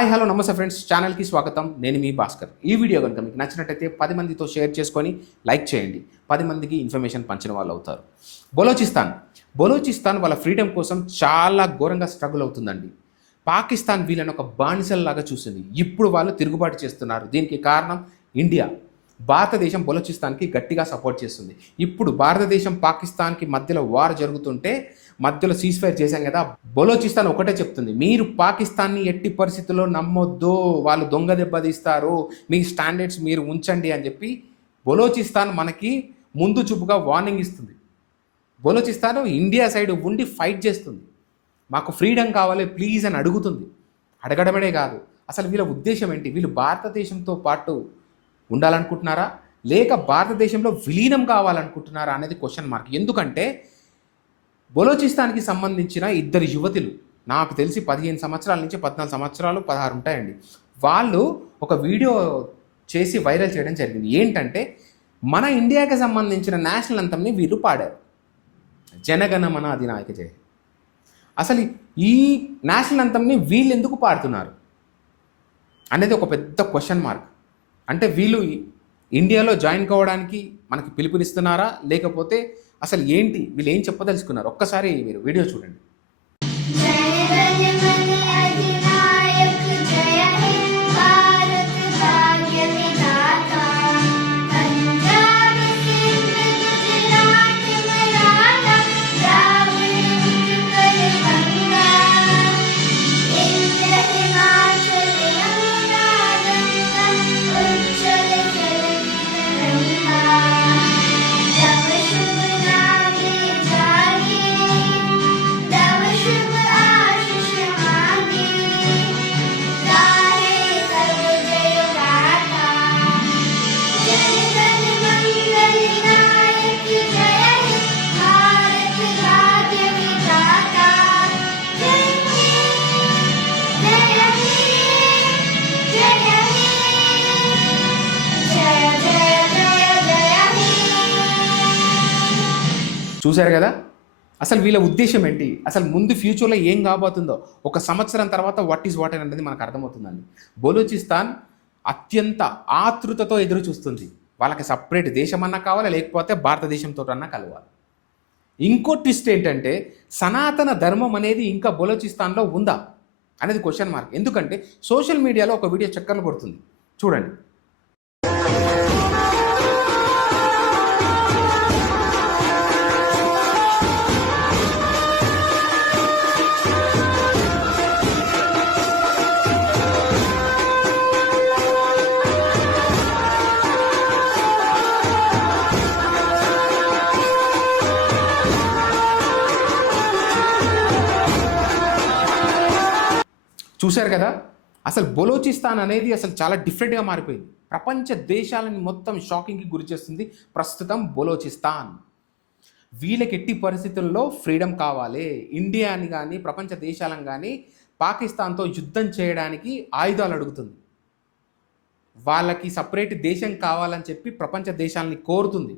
Hi hello నమస్తే friends, ఛానల్కి స్వాగతం. నేను మీ భాస్కర్. ఈ వీడియో కనుక మీకు నచ్చినట్టయితే 10 మందితో షేర్ చేసుకొని లైక్ చేయండి. 10 మందికి ఇన్ఫర్మేషన్ పంచిన వాళ్ళు అవుతారు. బలోచిస్తాన్ వాళ్ళ ఫ్రీడమ్ కోసం చాలా ఘోరంగా స్ట్రగుల్ అవుతుందండి. పాకిస్తాన్ వీళ్ళని ఒక బానిసల్లాగా చూసింది. ఇప్పుడు వాళ్ళు తిరుగుబాటు చేస్తున్నారు. దీనికి కారణం ఇండియా. భారతదేశం బలోచిస్తాన్కి గట్టిగా సపోర్ట్ చేస్తుంది. ఇప్పుడు భారతదేశం పాకిస్తాన్కి మధ్యలో వార్ జరుగుతుంటే మధ్యలో సీజ్ఫైర్ చేశాం కదా, బలోచిస్తాన్ ఒకటే చెప్తుంది, మీరు పాకిస్తాన్ని ఎట్టి పరిస్థితుల్లో నమ్మొద్దు, వాళ్ళు దొంగ దెబ్బతీస్తారు, మీ స్టాండర్డ్స్ మీరు ఉంచండి అని చెప్పి బలోచిస్తాన్ మనకి ముందు చూపుగా వార్నింగ్ ఇస్తుంది. బలోచిస్తాన్ ఇండియా సైడ్ ఉండి ఫైట్ చేస్తుంది. మాకు ఫ్రీడమ్ కావాలి ప్లీజ్ అని అడుగుతుంది. అడగడమే కాదు, అసలు వీళ్ళ ఉద్దేశం ఏంటి? వీళ్ళు భారతదేశంతో పాటు ఉండాలనుకుంటున్నారా లేక భారతదేశంలో విలీనం కావాలనుకుంటున్నారా అనేది క్వశ్చన్ మార్క్. ఎందుకంటే బలోచిస్తాన్కి సంబంధించిన ఇద్దరు యువతులు, నాకు తెలిసి 15 సంవత్సరాల నుంచి 14 సంవత్సరాలు 16 ఉంటాయండి, వాళ్ళు ఒక వీడియో చేసి వైరల్ చేయడం జరిగింది. ఏంటంటే మన ఇండియాకి సంబంధించిన నేషనల్ అంతంని వీళ్ళు పాడారు, జనగణమన అధినాయక జయ. అసలు ఈ నేషనల్ అంతంని వీళ్ళు ఎందుకు పాడుతున్నారు అనేది ఒక పెద్ద క్వశ్చన్ మార్క్. అంటే వీళ్ళు ఇండియాలో జాయిన్ కావడానికి మనకి పిలుపునిస్తున్నారా లేకపోతే అసలు ఏంటి, వీళ్ళు ఏం చెప్పదలుచుకున్నారు? ఒక్కసారి మీరు వీడియో చూడండి. చూశారు కదా, అసలు వీళ్ళ ఉద్దేశం ఏంటి, అసలు ముందు ఫ్యూచర్లో ఏం కాబోతుందో, ఒక సంవత్సరం తర్వాత వాట్ ఈజ్ వాట్ అనేది మనకు అర్థమవుతుందండి. బలూచిస్తాన్ అత్యంత ఆతృతతో ఎదురు చూస్తుంది. వాళ్ళకి సపరేట్ దేశం అన్నా కావాలి లేకపోతే భారతదేశంతో అన్నా కలవాలి. ఇంకో ట్విస్ట్ ఏంటంటే సనాతన ధర్మం అనేది ఇంకా బలూచిస్తాన్లో ఉందా అనేది క్వశ్చన్ మార్క్. ఎందుకంటే సోషల్ మీడియాలో ఒక వీడియో చక్కర్లు కొడుతుంది, చూడండి. చూశారు కదా, అసలు బలోచిస్తాన్ అనేది అసలు చాలా డిఫరెంట్గా మారిపోయింది. ప్రపంచ దేశాలని మొత్తం షాకింగ్కి గురి చేస్తుంది ప్రస్తుతం బలోచిస్తాన్. వీళ్ళకి ఎట్టి పరిస్థితుల్లో ఫ్రీడమ్ కావాలి. ఇండియాని కానీ ప్రపంచ దేశాలను కానీ పాకిస్తాన్తో యుద్ధం చేయడానికి ఆయుధాలు అడుగుతుంది. వాళ్ళకి సపరేట్ దేశం కావాలని చెప్పి ప్రపంచ దేశాలని కోరుతుంది.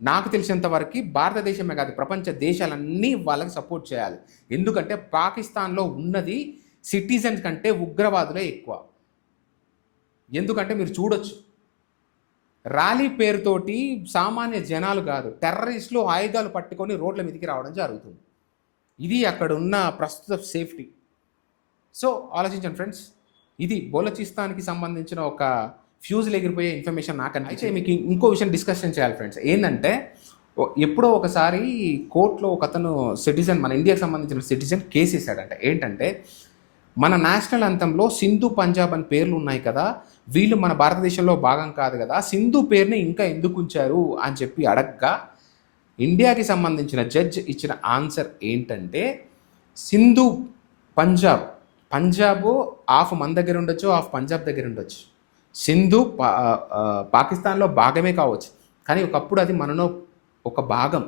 నాకు తెలిసినంత వరకు భారతదేశమే కాదు ప్రపంచ దేశాలన్నీ వాళ్ళకి సపోర్ట్ చేయాలి. ఎందుకంటే పాకిస్తాన్లో ఉన్నది సిటిజన్స్ కంటే ఉగ్రవాదులే ఎక్కువ. ఎందుకంటే మీరు చూడొచ్చు, ర్యాలీ పేరుతోటి సామాన్య జనాలు కాదు టెర్రరిస్టులు ఆయుధాలు పట్టుకొని రోడ్ల మీదకి రావడం జరుగుతుంది. ఇది అక్కడ ఉన్న ప్రస్తుత సేఫ్టీ. సో ఆలోచించండి ఫ్రెండ్స్, ఇది బలోచిస్తాన్కి సంబంధించిన ఒక ఫ్యూజులు ఎగిరిపోయే ఇన్ఫర్మేషన్ నాకు అనిపించి మీకు ఇంకో విషయం డిస్కషన్ చేయాలి ఫ్రెండ్స్. ఏంటంటే ఎప్పుడో ఒకసారి కోర్టులో ఒక అతను సిటిజన్, మన ఇండియాకి సంబంధించిన సిటిజన్ కేసు వేసాడంట. ఏంటంటే మన నేషనల్ అంతంలో సింధు పంజాబ్ అని పేర్లు ఉన్నాయి కదా, వీళ్ళు మన భారతదేశంలో భాగం కాదు కదా, సింధు పేరుని ఇంకా ఎందుకు ఉంచారు అని చెప్పి అడగ్గా ఇండియాకి సంబంధించిన జడ్జ్ ఇచ్చిన ఆన్సర్ ఏంటంటే సింధు పంజాబ్ హాఫ్ మన దగ్గర ఉండొచ్చు, హాఫ్ పంజాబ్ దగ్గర ఉండొచ్చు. సింధు పాకిస్తాన్లో భాగమే కావచ్చు, కానీ ఒకప్పుడు అది మనలో ఒక భాగం,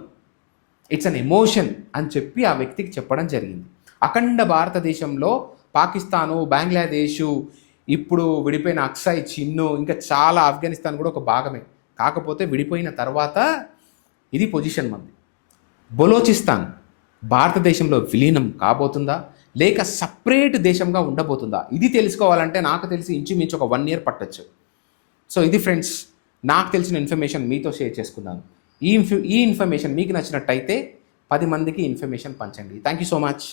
ఇట్స్ అన్ ఎమోషన్ అని చెప్పి ఆ వ్యక్తికి చెప్పడం జరిగింది. అఖండ భారతదేశంలో పాకిస్తాను, బంగ్లాదేశు, ఇప్పుడు విడిపోయిన అక్సాయ్ చిన్ను, ఇంకా చాలా ఆఫ్ఘనిస్తాన్ కూడా ఒక భాగమే. కాకపోతే విడిపోయిన తర్వాత ఇది పొజిషన్ మంది. బలోచిస్తాన్ భారతదేశంలో విలీనం కాబోతుందా లేక సపరేట్ దేశంగా ఉండబోతుందా? ఇది తెలుసుకోవాలంటే నాకు తెలిసి ఇంచుమించు ఒక 1 ఇయర్ పట్టొచ్చు. సో ఇది ఫ్రెండ్స్, నాకు తెలిసిన ఇన్ఫర్మేషన్ మీతో షేర్ చేసుకున్నాను. ఈ ఇన్ఫర్మేషన్ మీకు నచ్చినట్టయితే 10 మందికి ఇన్ఫర్మేషన్ పంచండి. Thank you so much.